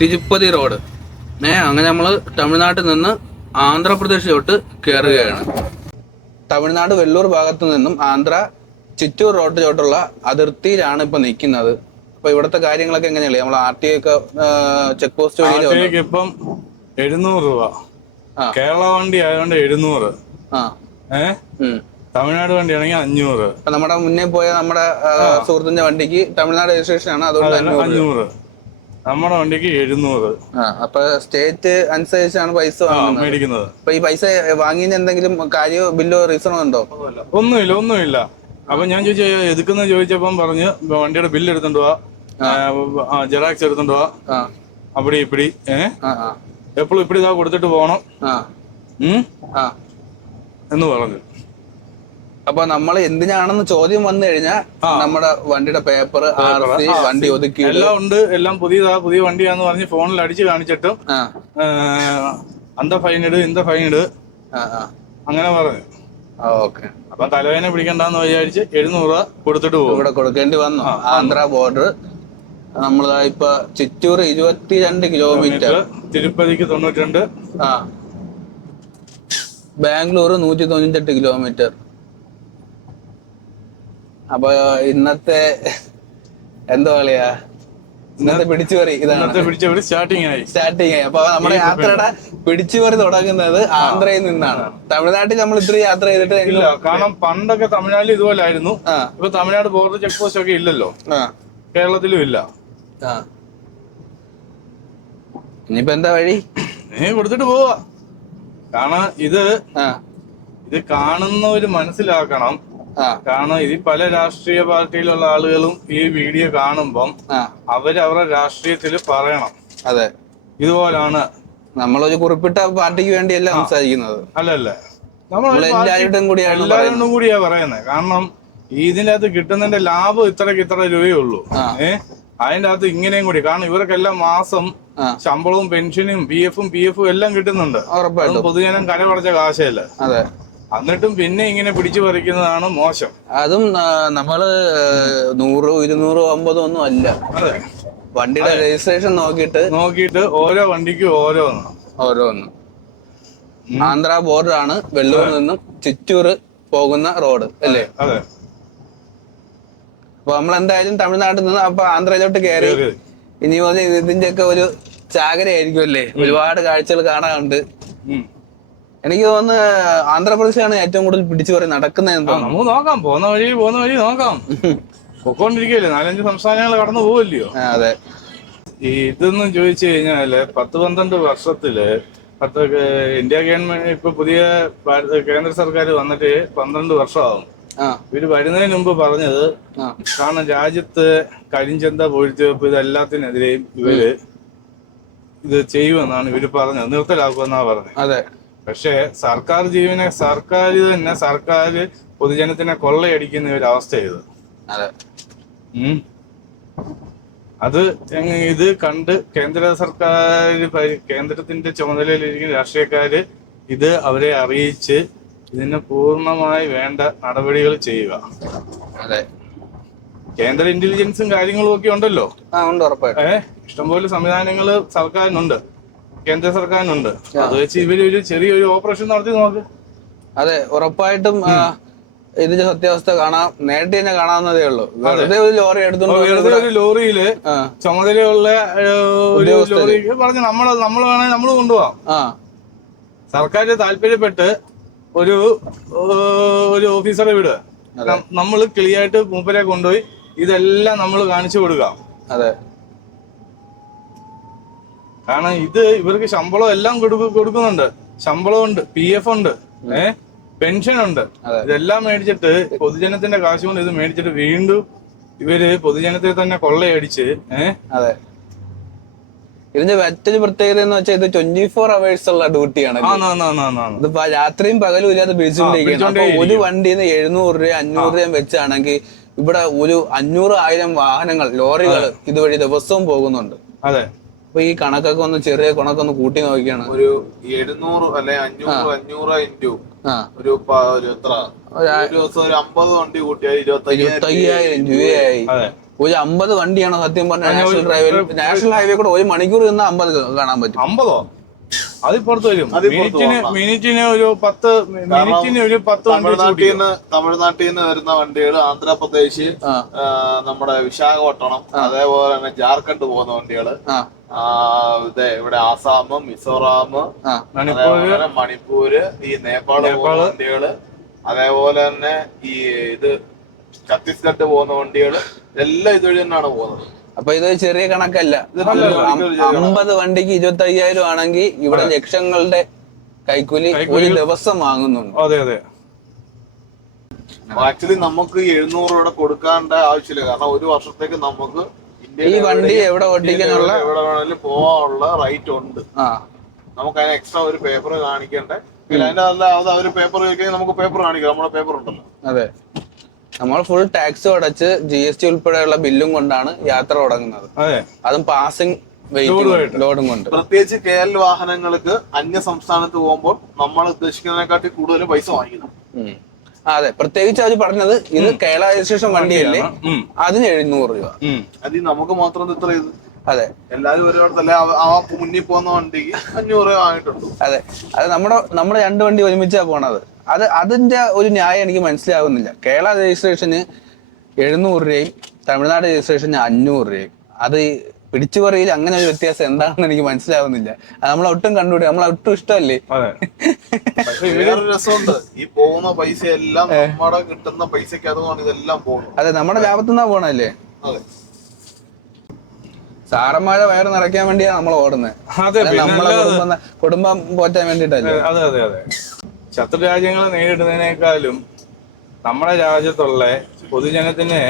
Tirupati road. ഏ അങ്ങനെ നമ്മൾ തമിഴ്നാട്ടിൽ നിന്ന് ആന്ധ്രാപ്രദേശിലോട്ട് കയറുകയാണ് തമിഴ്നാട് വെള്ളൂർ ഭാഗത്തു നിന്നും ആന്ധ്ര ചിറ്റൂർ റോഡിലോട്ടുള്ള അതിർത്തിയിലാണ് ഇപ്പൊ നിൽക്കുന്നത്. അപ്പൊ ഇവിടുത്തെ കാര്യങ്ങളൊക്കെ എങ്ങനെയല്ലേ നമ്മൾ ആർ ടി ഒക്കെ ചെക്ക് പോസ്റ്റ് വഴി ഇപ്പം എഴുന്നൂറ് രൂപ. കേരള വണ്ടി ആയതുകൊണ്ട് എഴുന്നൂറ്. ആ. തമിഴ്നാട് വണ്ടി ആണെങ്കിൽ അഞ്ഞൂറ്. നമ്മുടെ മുന്നേ പോയ നമ്മുടെ സുഹൃത്തിന്റെ വണ്ടിക്ക് തമിഴ്നാട് രജിസ്ട്രേഷൻ ആണ് അതുകൊണ്ട് അഞ്ഞൂറ്. നമ്മുടെ വണ്ടിക്ക് എഴുന്നൂറ്. അപ്പൊ സ്റ്റേറ്റ് അനുസരിച്ചാണ് പൈസ മേടിക്കുന്നത്. അപ്പൊ ഈ പൈസ വാങ്ങിയതിന് എന്തെങ്കിലും കാര്യോ ബില്ലോ റീസണോ ഉണ്ടോ? ഒന്നുമില്ല ഒന്നുമില്ല അപ്പൊ ഞാൻ ചോദിച്ചു എടുക്കുന്ന ചോദിച്ചപ്പം പറഞ്ഞ് വണ്ടിയുടെ ബില്ല് എടുത്തോണ്ട് പോവാ ജെറാക്സ് എടുത്തോണ്ട് പോവാ അപ്പടി ഇപ്പടി ഏ? എപ്പോഴും ഇപ്പടി ഇതാ കൊടുത്തിട്ട് ഉം? എന്ന് പറഞ്ഞു. അപ്പൊ നമ്മൾ എന്തിനാണെന്ന് ചോദ്യം വന്നു കഴിഞ്ഞാൽ നമ്മുടെ വണ്ടിയുടെ പേപ്പർ ആർ സി വണ്ടി ഒതുക്കി എല്ലാം ഉണ്ട് എല്ലാം പുതിയതാ പുതിയ വണ്ടിയാന്ന് പറഞ്ഞ് ഫോണിൽ അടിച്ച് കാണിച്ചിട്ടും എന്താ അന്ത ഫൈൻ ഇട് ഇന്ത ഫൈൻ ഇട്. അങ്ങനെ പറഞ്ഞു. ഓക്കെ. അപ്പൊ തലവേന പിടിക്കണ്ടെന്ന് വിചാരിച്ച് എഴുന്നൂറ് രൂപ കൊടുത്തിട്ട് പോകും. ഇവിടെ കൊടുക്കേണ്ടി വന്നു. ആന്ധ്ര ബോർഡർ. നമ്മൾ ഇപ്പൊ ചിറ്റൂർ ഇരുപത്തി രണ്ട് കിലോമീറ്റർ തിരുപ്പതിക്ക് തൊണ്ണൂറ്റി രണ്ട് ആ. ബാംഗ്ലൂർ നൂറ്റി തൊണ്ണൂറ്റി എട്ട് കിലോമീറ്റർ അപ്പൊ ഇന്നത്തെ എന്തോ പറയാ? ഇന്നത്തെ പിടിച്ചുപറി ഇതാണ്. ഇന്നത്തെ പിടിച്ചവര് സ്റ്റാർട്ടിങ് ആയി സ്റ്റാർട്ടിങ് ആയി അപ്പൊ നമ്മുടെ യാത്രയുടെ പിടിച്ചുപറി തുടങ്ങുന്നത് ആന്ധ്രയിൽ നിന്നാണ്. തമിഴ്നാട്ടിൽ നമ്മൾ ഇത്ര യാത്ര ചെയ്തിട്ട് ഇല്ല കാരണം പണ്ടൊക്കെ തമിഴ്നാട്ടിൽ ഇതുപോലെ ആയിരുന്നു ഇപ്പൊ തമിഴ്നാട് ബോർഡർ ചെക്ക് പോസ്റ്റ് ഒക്കെ ഇല്ലല്ലോ. കേരളത്തിലും ഇല്ല. ഇനിയിപ്പോ എന്താ വഴി? നീ കൊടുത്തിട്ട് പോവാ. കാരണം ഇത് ഇത് കാണുന്നവര് മനസ്സിലാക്കണം. കാരണം ഇത് പല രാഷ്ട്രീയ പാർട്ടിയിലുള്ള ആളുകളും ഈ വീഡിയോ കാണുമ്പം അവരവരുടെ അവർ അവരുടെ രാഷ്ട്രീയത്തിൽ പറയണം. അതെ. ഇതുപോലാണ് നമ്മളൊരു കുറിപ്പിട്ട പാർട്ടിക്ക് വേണ്ടിയല്ല സംസാരിക്കുന്നത്. അല്ലല്ല. നമ്മൾ എല്ലാവരുടെയും കൂടിയാണ് എല്ലാവരും കൂടിയാ പറയുന്നത് കാരണം ഇതിന്റെ അകത്ത് കിട്ടുന്നതിന്റെ ലാഭം ഇത്രക്ക് ഇത്ര രൂപയേ ഉള്ളൂ. ഏഹ് അതിന്റെ അകത്ത് ഇങ്ങനെയും കൂടി. കാരണം ഇവർക്കെല്ലാം മാസം. ശമ്പളവും പെൻഷനും പി എഫും പി എഫും എല്ലാം കിട്ടുന്നുണ്ട്. പൊതുജനം കരമടച്ച കാശയല്ല അതെ. എന്നിട്ടും പിന്നെ ഇങ്ങനെ പിടിച്ചു പറിക്കുന്നതാണ് മോശം. അതും നമ്മൾ നൂറോ ഇരുന്നൂറോ അമ്പതോ ഒന്നും അല്ല. അതെ. വണ്ടിയുടെ രജിസ്ട്രേഷൻ നോക്കിയിട്ട് നോക്കിയിട്ട് ഓരോ വണ്ടിക്കും ഓരോന്ന്. ഓരോന്ന്. ആന്ധ്ര ബോർഡർ വെള്ളൂർ വെള്ളൂരിൽ നിന്നും ചിറ്റൂർ പോകുന്ന റോഡ് അല്ലേ? അപ്പൊ നമ്മൾ എന്തായാലും തമിഴ്നാട്ടിൽ നിന്ന് അപ്പൊ ആന്ധ്രയിലോട്ട് കയറി കേറി. ഇനി പോലെ ഇതിന്റെ ഒക്കെ ഒരു ചാകരയായിരിക്കും അല്ലേ? ഒരുപാട് കാഴ്ചകൾ കാണാനുണ്ട്. എനിക്ക് തോന്നുന്നു ആന്ധ്രാപ്രദേശാണ് ഏറ്റവും കൂടുതൽ പിടിച്ചു പറയും നടക്കുന്നത് നമുക്ക് നോക്കാം പോകുന്ന വഴി പോകുന്ന വഴി നോക്കാം. പൊക്കോണ്ടിരിക്കല്ലേ നാലഞ്ച് സംസ്ഥാനങ്ങൾ കടന്നു പോവല്ലയോ? അതെ. ഈ ഇതൊന്നും ചോദിച്ചു കഴിഞ്ഞാൽ പത്ത് പന്ത്രണ്ട് വർഷത്തിൽ പത്ത് ഇന്ത്യ ഗവൺമെന്റ് ഇപ്പൊ പുതിയ കേന്ദ്ര സർക്കാർ വന്നിട്ട് പന്ത്രണ്ട് വർഷമാകും ഇവർ വരുന്നതിന് മുമ്പ് പറഞ്ഞത് കാരണം രാജ്യത്ത് കരിഞ്ചന്ത പൊഴിച്ചുവെപ്പ് ഇതെല്ലാത്തിനെതിരെയും ഇവർ ഇത് ചെയ്യുമെന്നാണ് ഇവർ പറഞ്ഞത്. നിർത്തലാക്കുമെന്നാ പറഞ്ഞത്. അതെ. പക്ഷേ സർക്കാർ ജീവനെ സർക്കാർ തന്നെ സർക്കാർ പൊതുജനത്തിനെ കൊള്ളയടിക്കുന്ന ഒരു അവസ്ഥ ഇത് അതെ ഇത് കണ്ട് കേന്ദ്ര സർക്കാർ കേന്ദ്രത്തിന്റെ ചുമതലയിലിരിക്കുന്ന രാഷ്ട്രീയക്കാര് ഇത് അവരെ അറിയിച്ച് ഇതിന് പൂർണമായി വേണ്ട നടപടികൾ ചെയ്യുക. അതെ. കേന്ദ്ര ഇന്റലിജൻസും കാര്യങ്ങളും ഒക്കെ ഉണ്ടല്ലോ. ആ ഉണ്ട് ഉറപ്പായിട്ടും. ഏഹ് ഇഷ്ടംപോലെ സംവിധാനങ്ങൾ സർക്കാരിനുണ്ട്. കേന്ദ്ര സർക്കാരിനുണ്ട്. അത് വെച്ച് ഇവർ ഒരു ചെറിയൊരു ഓപ്പറേഷൻ നടത്തി നോക്ക്. അതെ ഉറപ്പായിട്ടും ഇതിന്റെ സത്യാവസ്ഥ കാണാം. നേരിട്ട് തന്നെ കാണാവുന്നതേ ഉള്ളൂ. വെറുതെ ഒരു ലോറി എടുത്തോണ്ട് വെറുതെ ഒരു ലോറിയിൽ ചുമതലയുള്ള ഒരു ലോറി പറഞ്ഞ് നമ്മൾ നമ്മൾ വേണമെങ്കിൽ നമ്മൾ കൊണ്ടുപോവാം. ആ. സർക്കാർ താല്പര്യപ്പെട്ട് ഒരു ഒരു ഓഫീസറെ വിടുക. നമ്മൾ ക്ലിയറായിട്ട് മൂപ്പരെ കൊണ്ടുപോയി ഇതെല്ലാം നമ്മൾ കാണിച്ചു കൊടുക്കാം. അതെ. കാരണം ഇത് ഇവർക്ക് ശമ്പളം എല്ലാം കൊടുക്കുന്നുണ്ട്. ശമ്പളം ഉണ്ട് പി എഫ് ഉണ്ട് ഏ? പെൻഷൻ ഉണ്ട് ഇതെല്ലാം മേടിച്ചിട്ട് പൊതുജനത്തിന്റെ കാശ് കൊണ്ട് ഇത് മേടിച്ചിട്ട് വീണ്ടും ഇവർ പൊതുജനത്തെ തന്നെ കൊള്ളയടിച്ച് ഏഹ് അതെ. ഇതിന്റെ മറ്റൊരു പ്രത്യേകത എന്ന് വെച്ചാൽ ഇത് ട്വന്റി ഫോർ അവേഴ്സ് ഉള്ള ഡ്യൂട്ടിയാണ് ഇതിപ്പോ രാത്രിയും പകലും ഇല്ലാതെ പിടിച്ചുകൊണ്ടിരിക്കുകയാണ് ഒരു വണ്ടിന്ന് എഴുന്നൂറ് രൂപ അഞ്ഞൂറ് രൂപയും വെച്ചാണെങ്കിൽ ഇവിടെ ഒരു അഞ്ഞൂറ് ആയിരം വാഹനങ്ങൾ ലോറികൾ ഇതുവഴി ദിവസവും പോകുന്നുണ്ട്. അതെ. അപ്പൊ ഈ കണക്കൊക്കെ ഒന്ന് ചെറിയ കണക്കൊന്ന് കൂട്ടി നോക്കിയാണ്. ഒരു എഴുന്നൂറ് അല്ലെ അഞ്ഞൂറ് അഞ്ഞൂറ് ഇന്റു ഒരു എത്ര? ഒരു ദിവസം ഒരു അമ്പത് വണ്ടി കൂട്ടിയാൽ ഇരുപത്തി ഇരുപത്തയ്യായിരം രൂപയായി. ഒരു അമ്പത് വണ്ടിയാണോ സത്യം പറഞ്ഞ നാഷണൽ ഡ്രൈവിൽ നാഷണൽ ഹൈവേ കൂടെ ഒരു മണിക്കൂർ നിന്ന് അമ്പത് കാണാൻ പറ്റും. അമ്പതോ? അതിപ്പുറത്ത് വരും. അതിപ്പുറത്ത് മിനിറ്റിന് ഒരു പത്ത് മിനിറ്റിന് ഒരു പത്ത് തമിഴ്നാട്ടിൽ നിന്ന് തമിഴ്നാട്ടിൽ നിന്ന് വരുന്ന വണ്ടികൾ ആന്ധ്രാപ്രദേശ് നമ്മുടെ വിശാഖപട്ടണം അതേപോലെ തന്നെ ജാർഖണ്ഡ് പോകുന്ന വണ്ടികൾ ഇവിടെ ആസാം മിസോറാം മണിപ്പൂര്. മണിപ്പൂര് ഈ നേപ്പാൾ പോകുന്ന നേപ്പാൾ. വണ്ടികൾ അതേപോലെ തന്നെ ഈ ഇത് ഛത്തീസ്ഗഡ് പോകുന്ന വണ്ടികൾ എല്ലാം ഇതുവഴി തന്നെയാണ് പോകുന്നത്. അപ്പൊ ഇത് ചെറിയ കണക്കല്ല. അമ്പത് വണ്ടിക്ക് ഇരുപത്തി അയ്യായിരം ആണെങ്കിൽ ഇവിടെ ലക്ഷങ്ങളുടെ കൈക്കൂലി ഒരു ദിവസം വാങ്ങുന്നുണ്ട്. അതെ അതെ. ആക്ച്വലി നമുക്ക് എഴുന്നൂറ് രൂപ കൊടുക്കേണ്ട ആവശ്യമില്ല. കാരണം ഒരു വർഷത്തേക്ക് നമുക്ക് ഈ വണ്ടി എവിടെ ഓടിക്കാനുള്ള എവിടെ വേണമെങ്കിലും പോവാനുള്ള റൈറ്റ് ഉണ്ട്. ആ. നമുക്ക് അതിന് എക്സ്ട്രാ ഒരു പേപ്പർ കാണിക്കണ്ടേ? അതിന്റെ അല്ല അത് അവർ പേപ്പർ ചോദിക്കാൻ നമുക്ക് പേപ്പർ കാണിക്കാം. നമ്മുടെ പേപ്പർ ഉണ്ടല്ലോ. അതെ. നമ്മൾ ഫുൾ ടാക്സ് അടച്ച് ജി എസ് ടി ഉൾപ്പെടെയുള്ള ബില്ലും കൊണ്ടാണ് യാത്ര തുടങ്ങുന്നത്. അതെ. പാസിംഗ്. ലോഡും കൊണ്ട്. പ്രത്യേകിച്ച് കെ എൽ വാഹനങ്ങൾക്ക് അന്യ സംസ്ഥാനത്ത് പോകുമ്പോൾ നമ്മൾ ഉദ്ദേശിക്കുന്നതിനെക്കാട്ടി കൂടുതൽ പൈസ വാങ്ങിക്കണം. അതെ പ്രത്യേകിച്ച് അവർ പറഞ്ഞത് ഇത് കേരള രജിസ്ട്രേഷൻ വണ്ടിയല്ലേ. അതിന് എഴുന്നൂറ് രൂപ. അത് നമുക്ക് മാത്രം ഇത്ര ഇത്? അതെ. എല്ലാരും ഒരുപാടല്ലേ ആ- ആ മുന്നിൽ പോകുന്ന വണ്ടിക്ക് അഞ്ഞൂറ് ആയിട്ടുണ്ട് അതെ. അത് നമ്മുടെ നമ്മുടെ രണ്ട് വണ്ടി ഒരുമിച്ചാ പോണത്. അത് അതിന്റെ ഒരു ന്യായം എനിക്ക് മനസ്സിലാകുന്നില്ല കേരള രജിസ്ട്രേഷന് എഴുന്നൂറ് രൂപയും തമിഴ്നാട് രജിസ്ട്രേഷന് അഞ്ഞൂറ് രൂപയും. അത് പിടിച്ചുപറിയിൽ അങ്ങനെ ഒരു വ്യത്യാസം എന്താണെന്ന് എനിക്ക് മനസ്സിലാവുന്നില്ല. അത് നമ്മളെ ഒട്ടും കണ്ടുപിടി നമ്മളെ ഒട്ടും ഇഷ്ടമല്ലേ? അതെ. പക്ഷെ വേറൊരു രസമുണ്ട്. ഈ പോകുന്ന പൈസ എല്ലാം നമ്മുടെ കിട്ടുന്ന പൈസക്ക് ഇതെല്ലാം പോകുന്നത് അതെ നമ്മുടെ ലാഭത്തുനിന്നാ പോണല്ലേ അതെ. സാറന്മാരെ വയറ് നിറയ്ക്കാൻ വേണ്ടിയാണ് നമ്മൾ ഓടുന്നത് നമ്മളെ കുടുംബം കുടുംബം പോറ്റാൻ വേണ്ടിട്ടല്ലേ അതെ അതെ അതെ. ശത്രു രാജ്യങ്ങളെ നേരിടുന്നതിനേക്കാളും നമ്മുടെ രാജ്യത്തുള്ള പൊതുജനത്തിനെ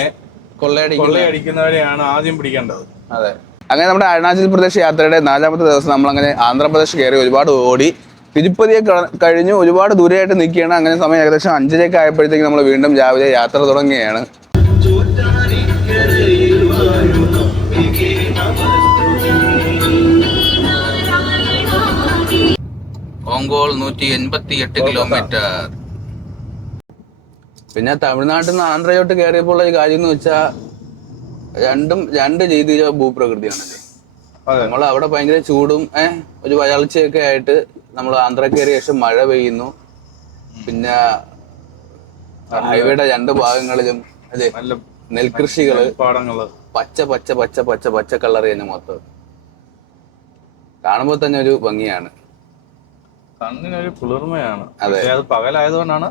കൊള്ളയടി കൊള്ളയടിക്കുന്നവരെയാണ് ആദ്യം പിടിക്കേണ്ടത്. അതെ. അങ്ങനെ നമ്മുടെ അരുണാചൽ പ്രദേശ് യാത്രയുടെ നാലാമത്തെ ദിവസം നമ്മൾ അങ്ങനെ ആന്ധ്രാപ്രദേശ് കയറി ഒരുപാട് ഓടി. തിരുപ്പതിയെ കഴിഞ്ഞു ഒരുപാട് ദൂരെയായിട്ട് നിൽക്കുകയാണ്. അങ്ങനെ സമയം ഏകദേശം അഞ്ചരയൊക്കെ ആയപ്പോഴത്തേക്ക് നമ്മൾ വീണ്ടും രാവിലെ യാത്ര തുടങ്ങുകയാണ്. ഓങ്കോൾ നൂറ്റി എൺപത്തി എട്ട് കിലോമീറ്റർ. പിന്നെ തമിഴ്നാട്ടിൽ നിന്ന് ആന്ധ്രയോട്ട് കയറിയപ്പോൾ ഒരു കാര്യം എന്ന് വെച്ചാൽ രണ്ടും രണ്ട് രീതിയിലുള്ള ഭൂപ്രകൃതിയാണല്ലേ നമ്മൾ അവിടെ ഭയങ്കര ചൂടും ഏഹ് ഒരു വരൾച്ചയൊക്കെ ആയിട്ട് നമ്മൾ ആന്ധ്ര കയറിയ ശേഷം മഴ പെയ്യുന്നു. പിന്നെ ഹൈവേയുടെ രണ്ട് ഭാഗങ്ങളിലും അതെ നെൽകൃഷികൾ പാടങ്ങൾ പച്ച പച്ച പച്ച പച്ച പച്ച കളർ തന്നെ മൊത്തം. കാണുമ്പോൾ തന്നെ ഒരു ഭംഗിയാണ്. കണ്ണിനൊരു കുളിർമയാണ്. അതെ. അത് പകലായതുകൊണ്ടാണ്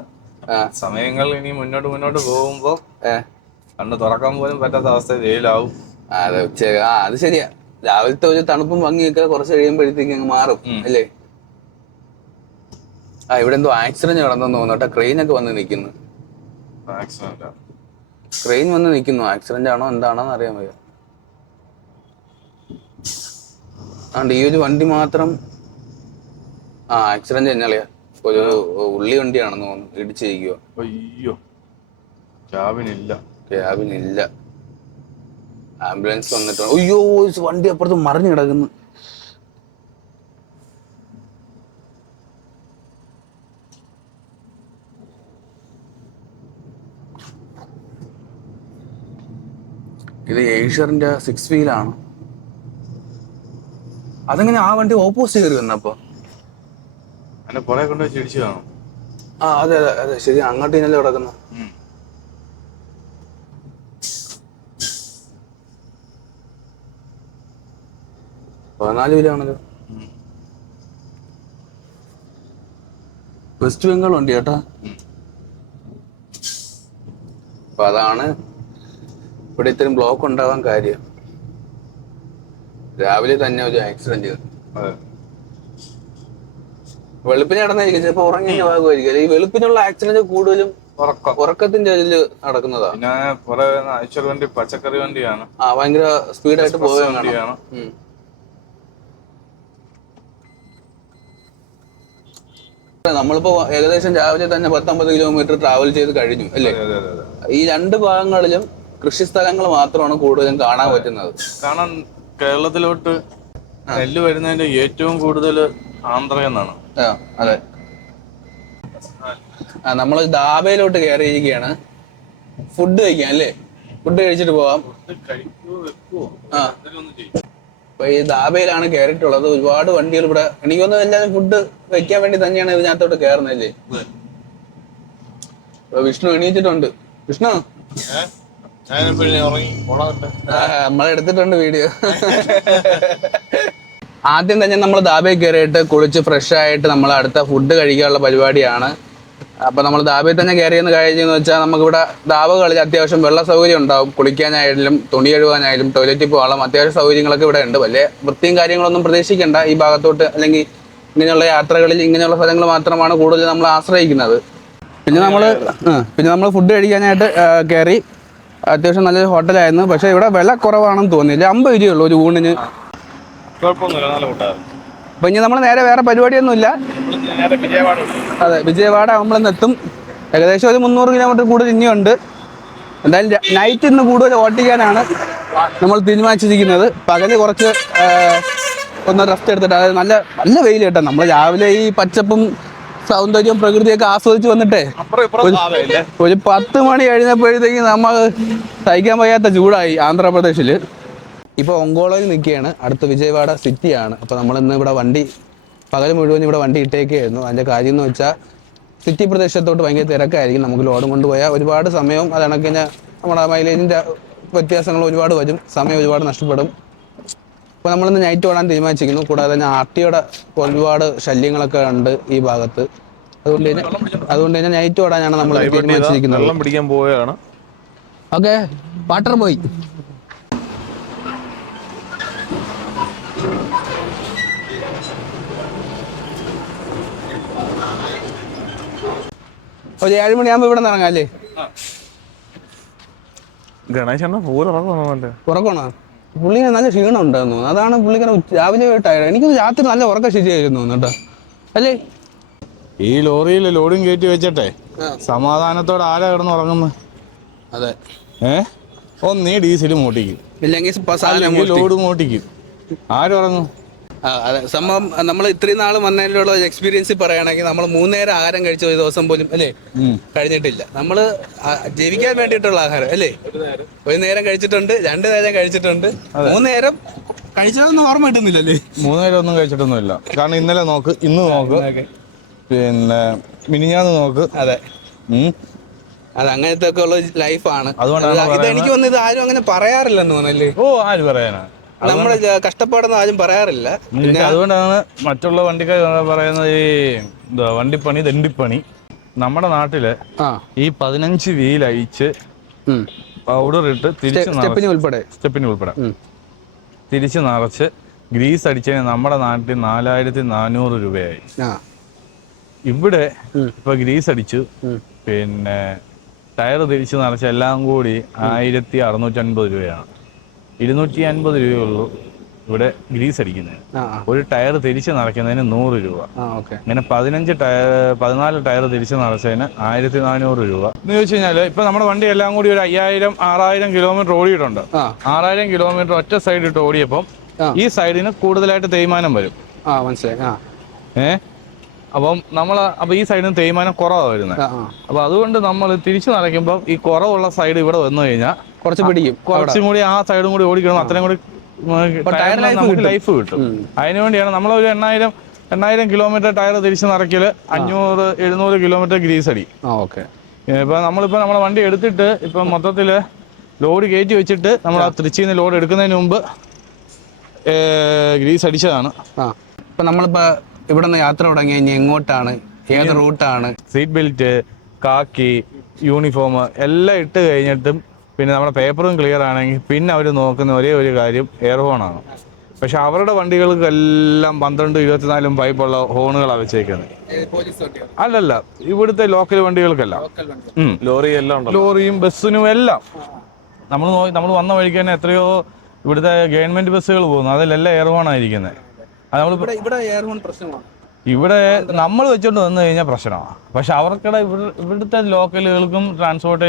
സമയങ്ങൾ ഇനി മുന്നോട്ട് മുന്നോട്ട് പോകുമ്പോ കണ്ണ് തുറക്കാൻ പോലും പറ്റാത്ത അവസ്ഥ വെയിലാവും. അതെ ഉച്ച ആ അത് ശരിയാ. രാവിലത്തെ ഒരു തണുപ്പും ഭംഗിയൊക്കെ കുറച്ച് കഴിയുമ്പോഴത്തേക്ക് അങ്ങ് മാറും അല്ലേ? ആ ഇവിടെ എന്തോ ആക്സിഡന്റ് നടന്നെന്ന് തോന്നുന്നു ക്രെയിൻ ഒക്കെ വന്ന് നിൽക്കുന്നു. ക്രെയിൻ വന്ന് നിൽക്കുന്നു. ആക്സിഡന്റ് ആണോ എന്താണോന്ന് അറിയാൻ വയ്യ. അതുകൊണ്ട് ഈ ഒരു വണ്ടി മാത്രം ആ ആക്സിഡന്റ് തന്നെയല്ലേ ഒരു ഉള്ളി വണ്ടിയാണെന്ന് തോന്നുന്നു. ഇടിച്ചിരിക്കുക അയ്യോ ക്യാബിനില്ല ക്യാബിനില്ല ആംബുലൻസ് വന്നിട്ടുണ്ട് അയ്യോ വണ്ടി അപ്പുറത്ത് മറിഞ്ഞു കിടക്കുന്നു. ഇത് ഏഷ്യറിന്റെ സിക്സ് വീലാണ് അതെങ്ങനെ ആ വണ്ടി ഓപ്പോസിറ്റ് കയറി വന്നപ്പോ? എന്നെ പുറകെ കൊണ്ടുപോയി ചിടിച്ചു കാണും. ആ അതെ അതെ അതെ ശരി. അങ്ങോട്ട് ഇന്നലെ കിടക്കുന്നു. പതിനാല് കിലോ ആണല്ലോ. വെസ്റ്റ് ബംഗാൾ ഉണ്ട് ചേട്ടാ അപ്പൊ അതാണ് ഇവിടെ ഇത്രയും ബ്ലോക്ക് ഉണ്ടാവാൻ കാര്യം. രാവിലെ തന്നെ ഒരു ആക്സിഡന്റ് വെളുപ്പിന് നടന്നായിരിക്കും. ചിലപ്പോ ഉറങ്ങിയ ഭാഗമായിരിക്കും ഈ വെളുപ്പിനുള്ള ആക്സിഡന്റ് കൂടുതലും ഉറക്കം. ഉറക്കത്തിന്റെ ഇതിൽ നടക്കുന്നതാ. പിന്നെ പച്ചക്കറി വണ്ടിയാണ്. ആ ഭയങ്കര സ്പീഡായിട്ട് Express കാണാം നമ്മളിപ്പോ ഏകദേശം രാവിലെ തന്നെ പത്തൊമ്പത് കിലോമീറ്റർ ട്രാവൽ ചെയ്ത് കഴിഞ്ഞു അല്ലേ? ഈ രണ്ട് ഭാഗങ്ങളിലും കൃഷി സ്ഥലങ്ങൾ മാത്രമാണ് കൂടുതലും കാണാൻ പറ്റുന്നത്. കാരണം കേരളത്തിലോട്ട് നെല്ല് വരുന്നതിന്റെ ഏറ്റവും കൂടുതൽ ആന്ധ്ര എന്നാണ്. അതെ. ആ നമ്മൾ ദാബയിലോട്ട് കയറിയിരിക്കുകയാണ്. ഫുഡ് കഴിക്കാം അല്ലേ? ഫുഡ് കഴിച്ചിട്ട് പോവാം. ആ. അപ്പൊ ഈ ദാബയിലാണ് കയറിയിട്ടുള്ളത് ഒരുപാട് വണ്ടികൾ ഇവിടെ എനിക്ക് തോന്നുന്നു എല്ലാവരും ഫുഡ് വെക്കാൻ വേണ്ടി തന്നെയാണ് ഇതിനകത്തോട്ട് കയറുന്നല്ലേ ഇപ്പൊ വിഷ്ണു എണീറ്റിട്ടുണ്ട്. വിഷ്ണു? നമ്മളെടുത്തിട്ടുണ്ട് വീഡിയോ ആദ്യം തന്നെ നമ്മൾ ദാബയിൽ കയറിയിട്ട് കുളിച്ച് ഫ്രഷ് ആയിട്ട് നമ്മൾ അടുത്ത ഫുഡ് കഴിക്കാനുള്ള പരിപാടിയാണ്. അപ്പൊ നമ്മൾ ദാബയിൽ തന്നെ കയറി എന്ന് കഴിഞ്ഞെന്ന് വെച്ചാൽ നമുക്കിവിടെ ദാബകളിൽ അത്യാവശ്യം വെള്ള സൗകര്യം ഉണ്ടാവും. കുളിക്കാനായാലും തുണി കഴുകാനായാലും ടോയ്ലറ്റിൽ പോകാനും അത്യാവശ്യം സൗകര്യങ്ങളൊക്കെ ഇവിടെ ഉണ്ട്. വലിയ വൃത്തിയും കാര്യങ്ങളൊന്നും പ്രതീക്ഷിക്കേണ്ട. ഈ ഭാഗത്തോട്ട് അല്ലെങ്കിൽ ഇങ്ങനെയുള്ള യാത്രകളിൽ ഇങ്ങനെയുള്ള സ്ഥലങ്ങൾ മാത്രമാണ് കൂടുതൽ നമ്മൾ ആശ്രയിക്കുന്നത്. പിന്നെ നമ്മൾ പിന്നെ നമ്മൾ ഫുഡ് കഴിക്കാനായിട്ട് കയറി. അത്യാവശ്യം നല്ലൊരു ഹോട്ടലായിരുന്നു. പക്ഷേ ഇവിടെ വില കുറവാണെന്ന് തോന്നിയില്ല. അമ്പത് രൂപയുള്ളൂ ഒരു ഊണിന്. കുഴപ്പമൊന്നുമില്ല. നല്ല അപ്പം ഇനി നമ്മൾ നേരെ വേറെ പരിപാടിയൊന്നുമില്ല. അതെ വിജയവാഡ നമ്മളിന്ന് എത്തും. ഏകദേശം ഒരു മുന്നൂറ് കിലോമീറ്റർ കൂടുതൽ ഇനിയുണ്ട്. എന്തായാലും നൈറ്റ് ഇന്ന് കൂടുതൽ ഓട്ടിക്കാനാണ് നമ്മൾ തീരുമാനിച്ചിരിക്കുന്നത്. പകൽ കുറച്ച് ഒന്ന് റെസ്റ്റ് എടുത്തിട്ട് അതായത് നല്ല നല്ല വെയിൽ കേട്ടോ. നമ്മൾ രാവിലെ ഈ പച്ചപ്പും സൗന്ദര്യവും പ്രകൃതിയൊക്കെ ആസ്വദിച്ച് വന്നിട്ടേ ഒരു പത്ത് മണി കഴിഞ്ഞപ്പോഴത്തേക്ക് നമ്മൾ സഹിക്കാൻ വയ്യാത്ത ചൂടായി ആന്ധ്രാപ്രദേശിൽ ഇപ്പോൾ ഒങ്കോളയിൽ നിൽക്കുകയാണ്. അടുത്ത വിജയവാഡ സിറ്റിയാണ്. അപ്പോൾ നമ്മൾ ഇന്ന് ഇവിടെ വണ്ടി പകൽ മുഴുവൻ ഇവിടെ വണ്ടി ഇട്ടേക്കായിരുന്നു. അതിന്റെ കാര്യം എന്ന് വെച്ചാൽ സിറ്റി പ്രദേശത്തോട്ട് ഭയങ്കര തിരക്കായിരിക്കും. നമുക്ക് ലോഡും കൊണ്ടുപോയാൽ ഒരുപാട് സമയവും അത് കണക്ക് കഴിഞ്ഞാൽ നമ്മുടെ മൈലേജിന്റെ വ്യത്യാസങ്ങൾ ഒരുപാട് വരും. സമയം ഒരുപാട് നഷ്ടപ്പെടും. അപ്പോൾ നമ്മളിന്ന് നൈറ്റ് ഓടാൻ തീരുമാനിച്ചിരിക്കുന്നു. കൂടാതെ തന്നെ ആർ ടിയുടെ ഒരുപാട് ശല്യങ്ങളൊക്കെ ഉണ്ട് ഈ ഭാഗത്ത്. അതുകൊണ്ട് തന്നെ അതുകൊണ്ട് തന്നെ നൈറ്റ് ഓടാനാണ് നമ്മൾ തീരുമാനിച്ചിരിക്കുന്നത്. വെള്ളം പിടിക്കാൻ പോവുകയാണ്. ഓക്കെ വാട്ടർ ബോയ് ഒരു ഏഴുമണിയാകുമ്പോ ഇവിടെ നിന്ന് ഇറങ്ങാല്ലേ ഗണേശണ്ണ പൂരിറങ്ങുന്നല്ലേ ഉറക്കണോ പുള്ളിക്ക് നല്ല ക്ഷീണം ഉണ്ടായിരുന്നു അതാണ് പുള്ളിക്കാരൻ രാവിലെ ടയർഡ് എനിക്കൊന്ന് രാത്രി നല്ല ഉറക്കം ശരിയായിരുന്നു കേട്ടോ. അല്ലേ? ഈ ലോറിയിൽ ലോഡും കയറ്റി വെച്ചിട്ടെ. സമാധാനത്തോടെ ആരാ കിടന്ന് ഉറങ്ങുന്നത് അതെ. ഏ? ഒന്നീ ഡീസൽ മൂട്ടിക്കും. ഇല്ലെങ്കിൽ ലോഡ് മൂട്ടിക്കും. ആരുറങ്ങും പറഞ്ഞു? അതെ. സംഭവം നമ്മൾ ഇത്രയും നാൾ വന്നതിലുള്ള എക്സ്പീരിയൻസ് പറയുകയാണെങ്കിൽ നമ്മൾ മൂന്നേരം ആഹാരം കഴിച്ച ഒരു ദിവസം പോലും അല്ലേ? കഴിഞ്ഞിട്ടില്ല. നമ്മൾ ജീവിക്കാൻ വേണ്ടിയിട്ടുള്ള ആഹാരം അല്ലേ? ഒരു നേരം. കഴിച്ചിട്ടുണ്ട് രണ്ട് നേരം കഴിച്ചിട്ടുണ്ട്. മൂന്ന് നേരം കഴിച്ചതൊന്നും ഓർമ്മ കിട്ടുന്നില്ലല്ലേ? മൂന്ന് നേരം ഒന്നും കഴിച്ചിട്ടൊന്നുമില്ല. കാരണം ഇന്നലെ നോക്ക് ഇന്ന് നോക്ക്. പിന്നെ മിനിഞ്ഞാന്ന് നോക്ക്. അതെ. അത് അങ്ങനത്തെ ഒക്കെ ഉള്ള ലൈഫാണ് അതുകൊണ്ടാണ് ഇത് എനിക്ക് വന്നത് ഇത് ആരും അങ്ങനെ പറയാറില്ലെന്ന് തോന്നല്ലേ ഓ ആര് പറയാനാ? നമ്മുടെ കഷ്ടപ്പാടെന്ന് ആരും പറയാറില്ല. അതുകൊണ്ടാണ് മറ്റുള്ള വണ്ടിക്കാർ പറയുന്നത് ഈ എന്താ വണ്ടിപ്പണി ദണ്ടിപ്പണി നമ്മുടെ നാട്ടിൽ ഈ പതിനഞ്ച് വീൽ അഴിച്ച് പൗഡർ ഇട്ട് തിരിച്ച് നിറച്ച് സ്റ്റെപ്പിന് ഉൾപ്പെടെ. സ്റ്റെപ്പിന് ഉൾപ്പെടെ. തിരിച്ച് നിറച്ച് ഗ്രീസ് അടിച്ചതിന് നമ്മുടെ നാട്ടിൽ നാലായിരത്തി നാനൂറ് രൂപയായി. ഇവിടെ ഇപ്പൊ ഗ്രീസ് അടിച്ചു. പിന്നെ ടയർ തിരിച്ച് നിറച്ച് എല്ലാം കൂടി ആയിരത്തി അറുന്നൂറ്റി അൻപത് രൂപയാണ്. ഇരുന്നൂറ്റി അൻപത് രൂപയുള്ളൂ ഇവിടെ ഗ്രീസ് അടിക്കുന്നത്. ഒരു ടയർ തിരിച്ച് നിറയ്ക്കുന്നതിന് നൂറ് രൂപ. ഇങ്ങനെ പതിനഞ്ച് ടയർ പതിനാല് ടയർ തിരിച്ച് നിറച്ചതിന് ആയിരത്തി നാനൂറ് രൂപ. എന്ന് ചോദിച്ചു കഴിഞ്ഞാൽ ഇപ്പൊ നമ്മുടെ വണ്ടി എല്ലാം കൂടി ഒരു അയ്യായിരം ആറായിരം കിലോമീറ്റർ ഓടിയിട്ടുണ്ട്. ആറായിരം കിലോമീറ്റർ ഒറ്റ സൈഡ് ഇട്ട് ഓടിയപ്പം. ഈ സൈഡിന് കൂടുതലായിട്ട് തേയ്മാനം വരും. ഏ? അപ്പം നമ്മൾ അപ്പൊ ഈ സൈഡിന് തേയ്മാനം കുറവാണ് വരുന്നത്. അപ്പൊ അതുകൊണ്ട് നമ്മൾ തിരിച്ചു നടക്കുമ്പോൾ ഈ കുറവുള്ള സൈഡ് ഇവിടെ വന്നു കഴിഞ്ഞാൽ കുറച്ച് പിടിക്കും. കുറച്ചും കൂടി ആ സൈഡും കൂടി ഓടിക്കണം. അത്രയും കൂടി നമുക്ക്. ലൈഫ് കിട്ടും. അതിനുവേണ്ടിയാണ് അതിനു വേണ്ടിയാണ് നമ്മളൊരു എണ്ണായിരം എണ്ണായിരം കിലോമീറ്റർ ടയർ തിരിച്ച് നിറയ്ക്കൽ. അഞ്ഞൂറ് എഴുന്നൂറ് കിലോമീറ്റർ ഗ്രീസ് അടി. ഓക്കെ ഇപ്പൊ നമ്മളിപ്പോ നമ്മളെ വണ്ടി എടുത്തിട്ട് ഇപ്പൊ മൊത്തത്തിൽ ലോഡ് കയറ്റി വെച്ചിട്ട് നമ്മൾ ആ. തിരിച്ചിൽ നിന്ന് ലോഡ് എടുക്കുന്നതിന് മുമ്പ് ഗ്രീസ് അടിച്ചതാണ്. ഇപ്പൊ നമ്മളിപ്പോ ഇവിടെ നിന്ന് യാത്ര തുടങ്ങി ഇനി എങ്ങോട്ടാണ്? ഏത് റൂട്ടാണ്? സീറ്റ് ബെൽറ്റ് കാക്കി യൂണിഫോം എല്ലാം ഇട്ട് കഴിഞ്ഞിട്ടും പിന്നെ നമ്മുടെ പേപ്പറും ക്ലിയർ ആണെങ്കിൽ പിന്നെ അവർ നോക്കുന്ന ഒരേ ഒരു കാര്യം എയർ ഹോണാണ് പക്ഷെ അവരുടെ വണ്ടികൾക്കെല്ലാം പന്ത്രണ്ട് ഇരുപത്തിനാലും പൈപ്പുള്ള ഹോണുകളാണ് വെച്ചേക്കുന്നത്. അല്ലല്ല ഇവിടുത്തെ ലോക്കൽ വണ്ടികൾക്കല്ല. ലോറി എല്ലാം ഉണ്ടല്ലോ. ലോറിയും ബസ്സിനും എല്ലാം. നമ്മൾ നമ്മൾ വന്ന വഴിക്ക് തന്നെ എത്രയോ ഇവിടുത്തെ ഗവൺമെന്റ് ബസ്സുകൾ പോകുന്നു. അതിലെല്ലാം എയർ ഹോൺ ആയിരിക്കുന്നത് അത് നമ്മൾ ഇവിടെ ഇവിടെ എയർ ഹോൺ പ്രശ്നമാണ്. ഇവിടെ നമ്മൾ വെച്ചോണ്ട് വന്നു കഴിഞ്ഞാൽ പ്രശ്നമാണ് പക്ഷെ അവർക്കിടെ ഇവിടെ ഇവിടുത്തെ ലോക്കലുകൾക്കും ട്രാൻസ്പോർട്ട്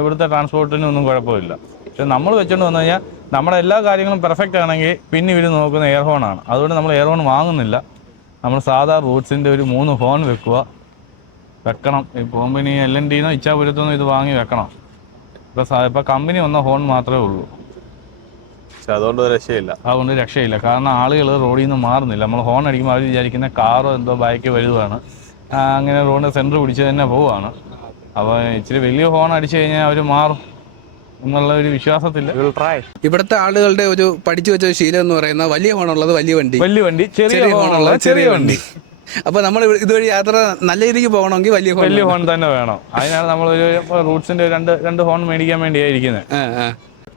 ഇവിടുത്തെ ട്രാൻസ്പോർട്ടിനും ഒന്നും കുഴപ്പമില്ല. പക്ഷെ നമ്മൾ വെച്ചോണ്ട് വന്നു കഴിഞ്ഞാൽ നമ്മുടെ എല്ലാ കാര്യങ്ങളും പെർഫെക്റ്റ് ആണെങ്കിൽ പിന്നെ ഇവർ നോക്കുന്ന എയർ ഹോൺ ആണ്. അതുകൊണ്ട് നമ്മൾ എയർ ഹോൺ വാങ്ങുന്നില്ല. നമ്മൾ സാധാ റൂട്ട്സിന്റെ ഒരു മൂന്ന് ഫോൺ വെക്കുക. വെക്കണം. ഈ കോമ്പനി എൽ എൻ ഡിന്നോ ഇച്ഛാപുരത്തുനിന്നോ ഇത് വാങ്ങി വെക്കണം. ഇപ്പോൾ ഇപ്പോൾ കമ്പനി വന്ന ഫോൺ മാത്രമേ ഉള്ളൂ. പക്ഷെ അതുകൊണ്ട് രക്ഷയില്ല. അതുകൊണ്ട് രക്ഷയില്ല. കാരണം ആളുകൾ റോഡിൽ നിന്ന് മാറുന്നില്ല. നമ്മൾ ഹോൺ അടിക്കുമ്പോൾ അവർ വിചാരിക്കുന്ന കാറോ എന്തോ ബൈക്ക് വലുതാണ് അങ്ങനെ റോഡിന്റെ സെന്റർ പിടിച്ച് തന്നെ പോവുകയാണ് അപ്പോൾ ഇച്ചിരി വലിയ ഹോൺ അടിച്ചു കഴിഞ്ഞാൽ അവർ മാറും എന്നുള്ള ഒരു വിശ്വാസത്തിൽ ട്രൈ ഇവിടുത്തെ ആളുകളുടെ ഒരു പഠിച്ചു വെച്ച ശീലം എന്ന് പറയുന്ന വലിയ ഹോണുള്ളത് വലിയ വണ്ടി. വലിയ വണ്ടി ചെറിയ ചെറിയ ഹോണുള്ള ഹോണുള്ളത് ചെറിയ വണ്ടി. അപ്പൊ നമ്മൾ ഇതുവഴി യാത്ര നല്ല രീതിക്ക് പോകണമെങ്കിൽ വലിയ ഹോൺ വലിയ ഹോൺ തന്നെ വേണം. അതിനാണ് നമ്മൾ ഒരു റൂട്ട്സിന്റെ രണ്ട് രണ്ട് ഹോൺ മേടിക്കാൻ വേണ്ടിയായിരിക്കുന്നത്.